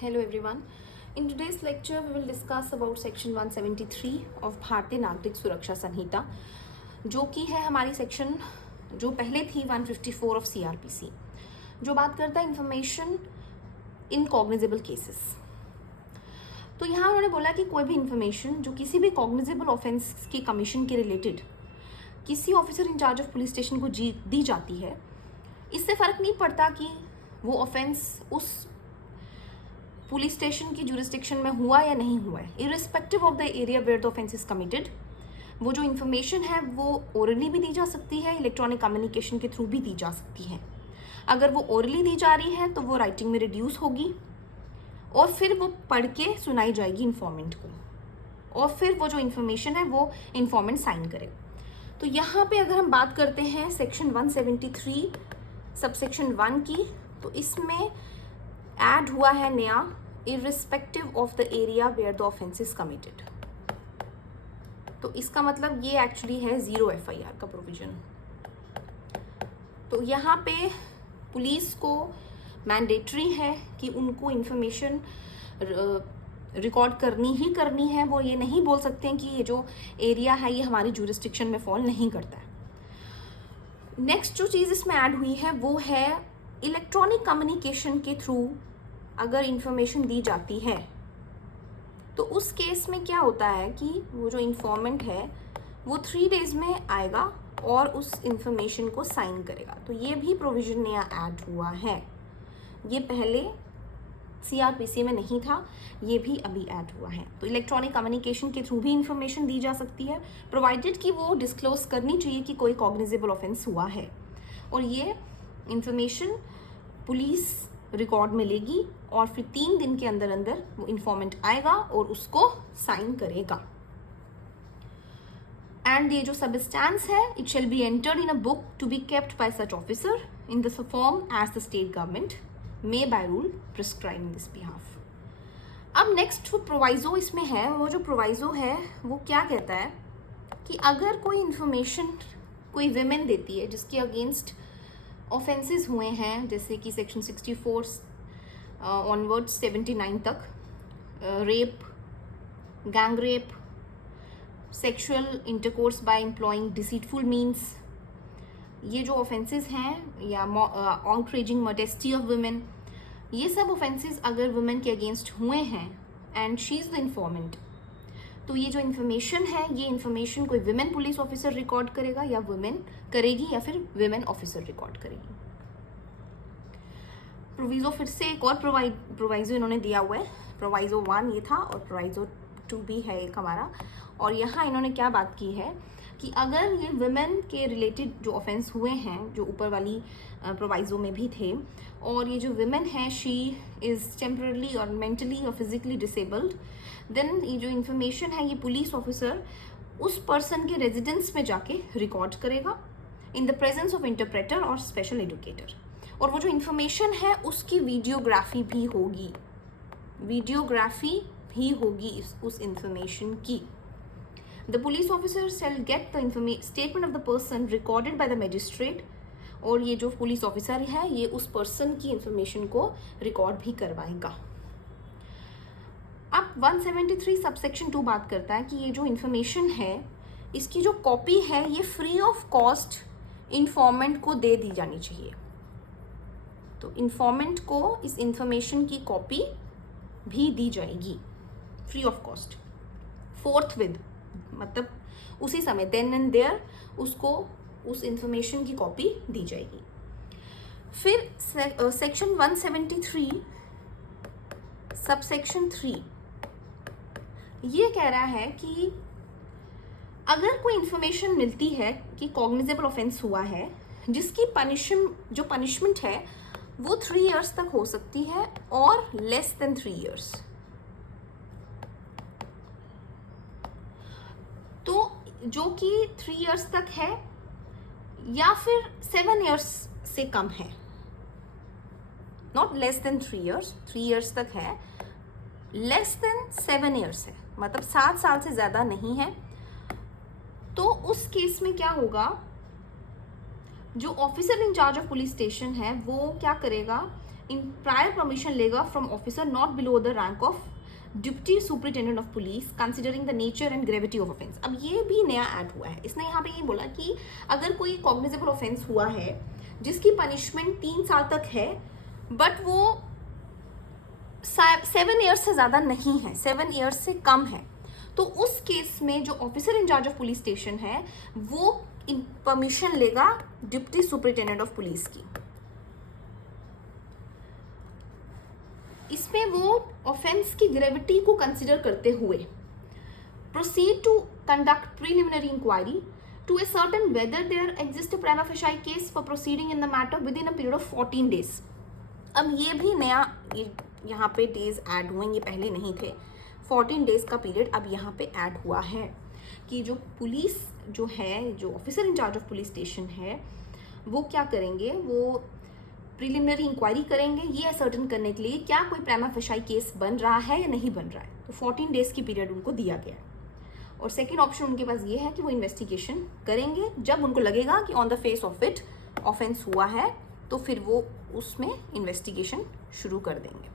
Hello everyone. In today's lecture, we will discuss about section 173 of भारतीय नागरिक सुरक्षा संहिता, जो कि है हमारी सेक्शन जो पहले थी 154 ऑफ CRPC, जो बात करता है इंफॉर्मेशन इन कॉग्निजेबल केसेस। तो यहाँ उन्होंने बोला कि कोई भी इंफॉर्मेशन जो किसी भी कॉग्निजेबल ऑफेंस के कमीशन के रिलेटेड किसी officer in charge of police station को दी जाती है, इससे फ़र्क नहीं पड़ता कि वो ऑफेंस उस पुलिस स्टेशन की जुरिस्डिक्शन में हुआ या नहीं हुआ है, irrespective of the area where the offence is committed. वो जो इन्फॉर्मेशन है वो ओरली भी दी जा सकती है, इलेक्ट्रॉनिक कम्युनिकेशन के थ्रू भी दी जा सकती है। अगर वो ओरली दी जा रही है तो वो राइटिंग में रिड्यूस होगी और फिर वो पढ़ के सुनाई जाएगी इन्फॉर्मेंट को, और फिर वो जो इन्फॉर्मेशन है वो इन्फॉर्मेंट साइन करे। तो यहाँ पे अगर हम बात करते हैं सेक्शन 173 सबसेक्शन 1 की, तो इसमें ऐड हुआ है नया irrespective of the area where the offence is committed. तो इसका मतलब ये एक्चुअली है 0 FIR का प्रोविजन। तो यहाँ पे पुलिस को मैंडेटरी है कि उनको इन्फॉर्मेशन रिकॉर्ड करनी ही करनी है। वो ये नहीं बोल सकते हैं कि ये जो एरिया है ये हमारी जुरिस्डिक्शन में फॉल नहीं करता है। नेक्स्ट जो चीज़ इसमें ऐड हुई है वो है इलेक्ट्रॉनिक कम्युनिकेशन के थ्रू अगर इंफॉर्मेशन दी जाती है तो उस केस में क्या होता है कि वो जो इन्फॉर्मेंट है वो 3 डेज में आएगा और उस इंफॉर्मेशन को साइन करेगा। तो ये भी प्रोविजन नया ऐड हुआ है, ये पहले CRPC में नहीं था, ये भी अभी ऐड हुआ है। तो इलेक्ट्रॉनिक कम्युनिकेशन के थ्रू भी इंफॉर्मेशन दी जा सकती है, प्रोवाइडेड कि वो डिस्क्लोज करनी चाहिए कि कोई कॉग्निजेबल ऑफेंस हुआ है, और ये इंफॉर्मेशन पुलिस रिकॉर्ड में लेगी और फिर 3 दिन के अंदर अंदर वो इन्फॉर्मेंट आएगा और उसको साइन करेगा। एंड ये जो सबस्टेंस है, it shall be entered in a book to be kept by such officer in the form as the state government may by rule prescribe in this behalf. अब next जो proviso इसमें है, वो जो proviso है वो क्या कहता है कि अगर कोई इंफॉर्मेशन कोई विमेन देती है जिसके अगेंस्ट ऑफेंसेस हुए हैं, जैसे कि सेक्शन 64 ऑनवर्ड्स 79 तक, rape, gang rape, sexual intercourse by employing deceitful means, ये जो ऑफेंसेस हैं, या आउटरेजिंग मॉडेस्टी ऑफ वुमेन, ये सब ऑफेंसेस अगर वुमेन के अगेंस्ट हुए हैं and she is the informant, तो ये जो इन्फॉर्मेशन है ये इन्फॉर्मेशन कोई विमेन पुलिस ऑफिसर रिकॉर्ड करेगा या वुमेन करेगी या फिर विमेन ऑफिसर रिकॉर्ड करेगी। प्रोविजो फिर से एक और प्रोवाइजो इन्होंने दिया हुआ है। प्रोवाइजो 1 ये था और प्रोवाइजो 2 भी है एक हमारा। और यहाँ इन्होंने क्या बात की है कि अगर ये वुमेन के रिलेटेड जो ऑफेंस हुए हैं, जो ऊपर वाली प्रोवाइजो में भी थे, और ये जो विमेन है शी इज़ टेम्परली और मेंटली और फिजिकली डिसेबल्ड, देन ये जो इन्फॉर्मेशन है ये पुलिस ऑफिसर उस पर्सन के रेजिडेंस में जाके रिकॉर्ड करेगा in the presence of interpreter और स्पेशल एजुकेटर। और वो जो इन्फॉर्मेशन है उसकी वीडियोग्राफी भी होगी, उस इंफॉर्मेशन की। The police officer shall get the statement of the person recorded by the magistrate, और ये जो पुलिस ऑफिसर है ये उस पर्सन की इंफॉर्मेशन को रिकॉर्ड भी करवाएगा। अब 173 सबसेक्शन 2 बात करता है कि ये जो इन्फॉर्मेशन है इसकी जो कॉपी है ये फ्री ऑफ कॉस्ट इन्फॉर्मेंट को दे दी जानी चाहिए। तो इन्फॉर्मेंट को इस इंफॉर्मेशन की कॉपी भी दी जाएगी फ्री ऑफ कॉस्ट, फोर्थविद, मतलब उसी समय देन एंड देयर उसको उस इंफॉर्मेशन की कॉपी दी जाएगी। फिर सेक्शन 173 सबसेक्शन 3 ये कह रहा है कि अगर कोई इंफॉर्मेशन मिलती है कि कॉग्निजेबल ऑफेंस हुआ है जिसकी पनिशमेंट है वो 3 इयर्स तक हो सकती है और लेस देन 3 इयर्स, तो जो कि 3 इयर्स तक है या फिर 7 इयर्स से कम है, not less than 3 years, 3 years तक है, लेस देन 7 इयर्स है, मतलब 7 साल से ज़्यादा नहीं है। तो उस केस में क्या होगा, जो officer in charge of police station है वो क्या करेगा, इन प्रायर परमिशन लेगा from officer not below the rank of deputy superintendent of police considering the nature and gravity of offence. अब ये भी नया ऐड हुआ है, इसने यहाँ पे ये बोला कि अगर कोई कॉग्निजेबल ऑफेंस हुआ है जिसकी पनिशमेंट 3 साल तक है बट वो 7 ईयर्स से ज़्यादा नहीं है, 7 ईयर्स से कम है, तो उस केस में जो officer in charge of police station है वो परमिशन लेगा डिप्टी सुपरिटेंडेंट ऑफ पुलिस की। इसमें वो ऑफेंस की ग्रेविटी को कंसिडर करते हुए proceed to conduct preliminary inquiry to ascertain whether there exists a prima facie case for proceeding in the matter within a period of 14 days। अब ये भी नया यहाँ पे डेज ऐड हुए, ये पहले नहीं थे। 14 डेज का पीरियड अब यहाँ पे ऐड हुआ है कि जो पुलिस जो है, जो officer in charge of police station है, वो क्या करेंगे, वो प्रीलिमिनरी इंक्वायरी करेंगे ये असर्टन करने के लिए क्या कोई प्राइमा फेसाई केस बन रहा है या नहीं बन रहा है। तो 14 डेज की पीरियड उनको दिया गया है। और सेकेंड ऑप्शन उनके पास ये है कि वो इन्वेस्टिगेशन करेंगे, जब उनको लगेगा कि on the face of it offence हुआ है तो फिर वो उसमें इन्वेस्टिगेशन शुरू कर देंगे।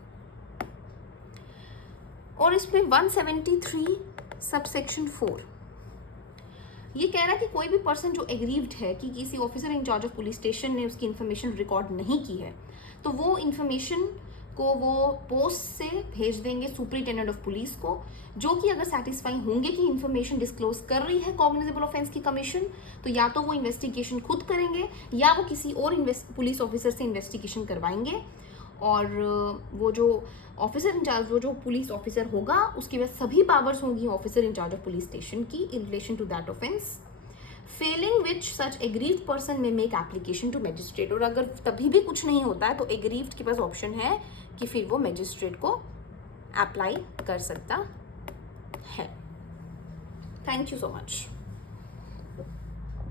और इसमें 173 सबसेक्शन 4 ये कह रहा है कि कोई भी पर्सन जो एग्रीव्ड है कि किसी officer in charge of police station ने उसकी इन्फॉर्मेशन रिकॉर्ड नहीं की है तो वो इन्फॉर्मेशन को वो पोस्ट से भेज देंगे सुपरिटेंडेंट ऑफ पुलिस को, जो कि अगर सेटिस्फाई होंगे कि इन्फॉर्मेशन डिस्क्लोज कर रही है कॉग्निजेबल ऑफेंस की कमीशन, तो या तो वो इन्वेस्टिगेशन खुद करेंगे या वो किसी और पुलिस ऑफिसर से इन्वेस्टिगेशन करवाएंगे। और वो जो ऑफिसर इंचार्ज, वो जो पुलिस ऑफिसर होगा उसके पास सभी पावर्स होंगी officer in charge of police station की in relation to that offence, failing which such aggrieved person may make application to magistrate. और अगर तभी भी कुछ नहीं होता है तो एग्रीव्ड के पास ऑप्शन है कि फिर वो मैजिस्ट्रेट को अप्लाई कर सकता है। Thank you so much.